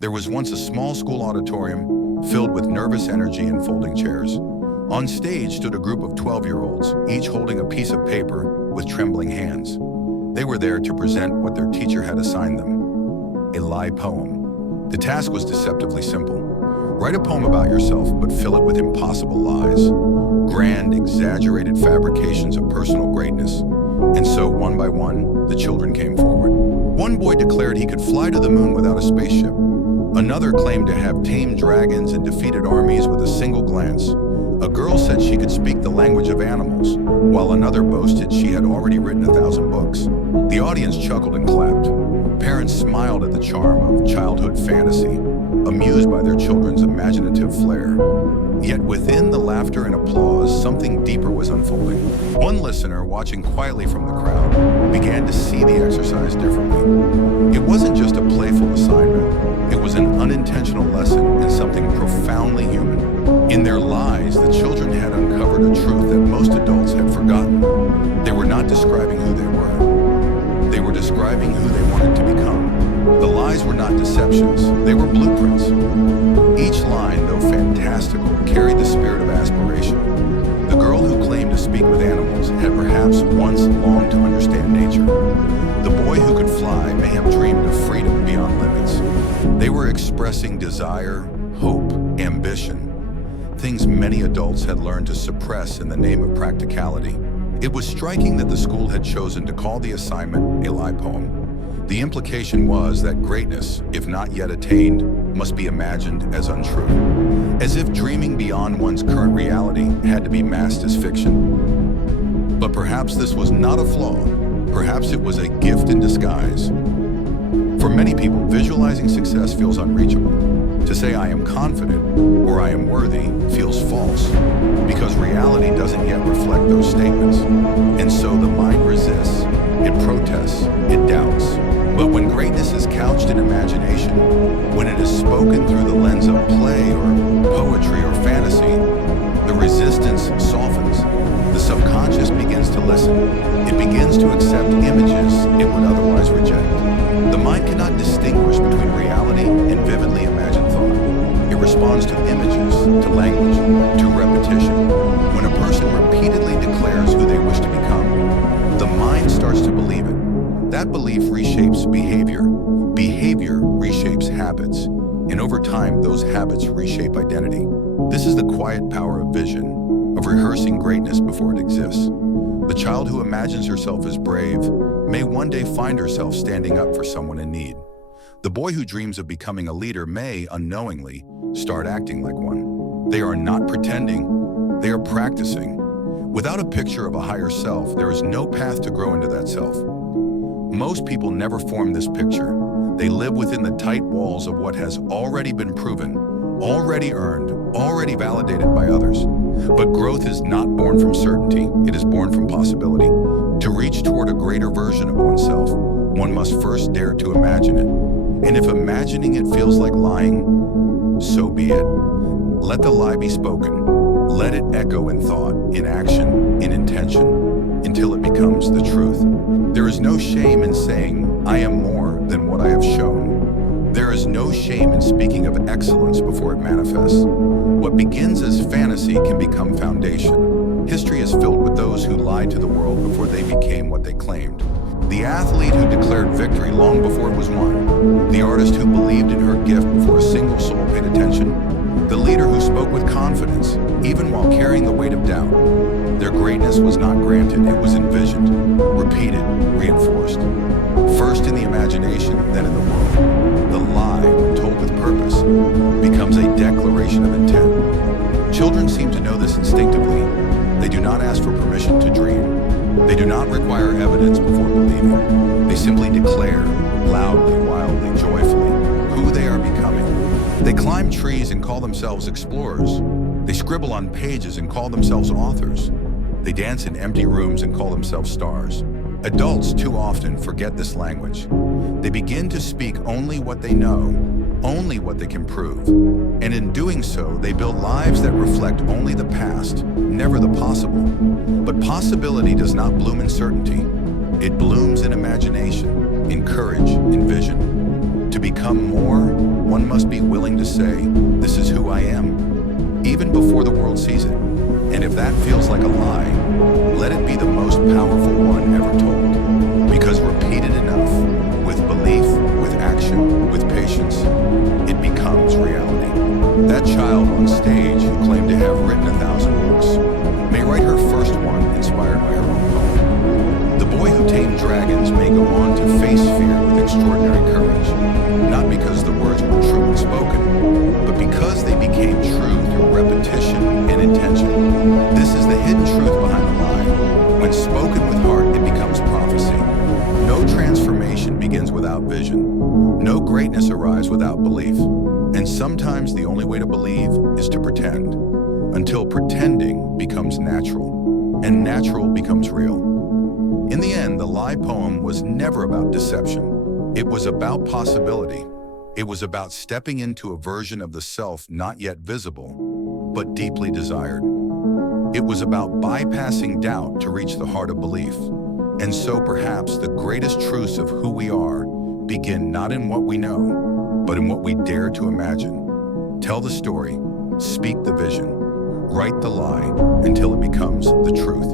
There was once a small school auditorium filled with nervous energy and folding chairs. On stage stood a group of 12-year-olds, each holding a piece of paper with trembling hands. They were there to present what their teacher had assigned them, a lie poem. The task was deceptively simple. Write a poem about yourself, but fill it with impossible lies, grand, exaggerated fabrications of personal greatness. And so, one by one, the children came forward. One boy declared he could fly to the moon without a spaceship. Another claimed to have tamed dragons and defeated armies with a single glance. A girl said she could speak the language of animals, while another boasted she had already written 1,000 books. The audience chuckled and clapped. Parents smiled at the charm of childhood fantasy, amused by their children's imaginative flair. Yet within the laughter and applause, something deeper was unfolding. One listener, watching quietly from the crowd, began to see the exercise differently. It wasn't just a playful assignment. It was an unintentional lesson in something profoundly human. In their lies, the children had uncovered a truth that most adults had forgotten. They were not describing who they were. They were describing who they wanted to become. The lies were not deceptions, they were blueprints. Each line, though fantastical, carried the spirit of aspiration. The girl who claimed to speak with animals had perhaps once longed to understand nature. The boy who could fly may have dreamed of freedom beyond limits. They were expressing desire, hope, ambition, things many adults had learned to suppress in the name of practicality. It was striking that the school had chosen to call the assignment a lie poem. The implication was that greatness, if not yet attained, must be imagined as untrue, as if dreaming beyond one's current reality had to be masked as fiction. But perhaps this was not a flaw. Perhaps it was a gift in disguise. For many people, visualizing success feels unreachable. To say I am confident or I am worthy feels false, because reality doesn't yet reflect those statements. And so the mind resists, it protests, it doubts. But when greatness is couched in imagination, when it is spoken through the lens of play or poetry or fantasy, the resistance softens. The subconscious begins to listen. It begins to accept images it would otherwise reject. The mind cannot distinguish between reality and vividly imagined thought. It responds to images, to language, to repetition. When a person repeatedly declares who they wish to become, the mind starts to believe it. That belief reshapes behavior. Behavior reshapes habits. And over time, those habits reshape identity. This is the quiet power of vision, of rehearsing greatness before it exists. The child who imagines herself as brave may one day find herself standing up for someone in need. The boy who dreams of becoming a leader may, unknowingly, start acting like one. They are not pretending, they are practicing. Without a picture of a higher self, there is no path to grow into that self. Most people never form this picture. They live within the tight walls of what has already been proven, already earned, already validated by others. But growth is not born from certainty, it is born from possibility. To reach toward a greater version of oneself, one must first dare to imagine it. And if imagining it feels like lying, so be it. Let the lie be spoken. Let it echo in thought, in action, in intention, until it becomes the truth. There is no shame in saying, I am more than what I have shown. There is no shame in speaking of excellence before it manifests. What begins as fantasy can become foundation. History is filled with those who lied to the world before they became what they claimed. The athlete who declared victory long before it was won. The artist who believed in her gift before a single soul paid attention. The leader who spoke with confidence, even while carrying the weight of doubt. Their greatness was not granted, it was envisioned, repeated, reinforced. First in the imagination, then in the world. The lie, when told with purpose, becomes a declaration of intent. Children seem to know this instinctively. They do not ask for permission to dream. They do not require evidence before believing. They simply declare, loudly, wildly, joyfully, who they are becoming. They climb trees and call themselves explorers. They scribble on pages and call themselves authors. They dance in empty rooms and call themselves stars. Adults too often forget this language. They begin to speak only what they know, only what they can prove. And in doing so, they build lives that reflect only the past, never the possible. But possibility does not bloom in certainty. It blooms in imagination, in courage, in vision. To become more, one must be willing to say, "This is who I am," even before the world sees it. And if that feels like a lie, let it be the most powerful one ever told. Because repeated enough, with belief, with action, with patience, it becomes reality. That child on stage who claimed to have written 1,000 books may write her first one inspired by her own poem. The boy who tamed dragons may go on to face fear with extraordinary courage, not because the words were true and spoken, but because they became true through repetition and intention. This is the hidden truth behind the lie. When spoken with heart, it becomes prophecy. No transformation begins without vision. No greatness arrives without belief. And sometimes the only way to believe is to pretend, until pretending becomes natural, and natural becomes real. In the end, the lie poem was never about deception. It was about possibility. It was about stepping into a version of the self not yet visible, but deeply desired. It was about bypassing doubt to reach the heart of belief. And so perhaps the greatest truths of who we are begin not in what we know, but in what we dare to imagine. Tell the story, speak the vision, write the lie until it becomes the truth.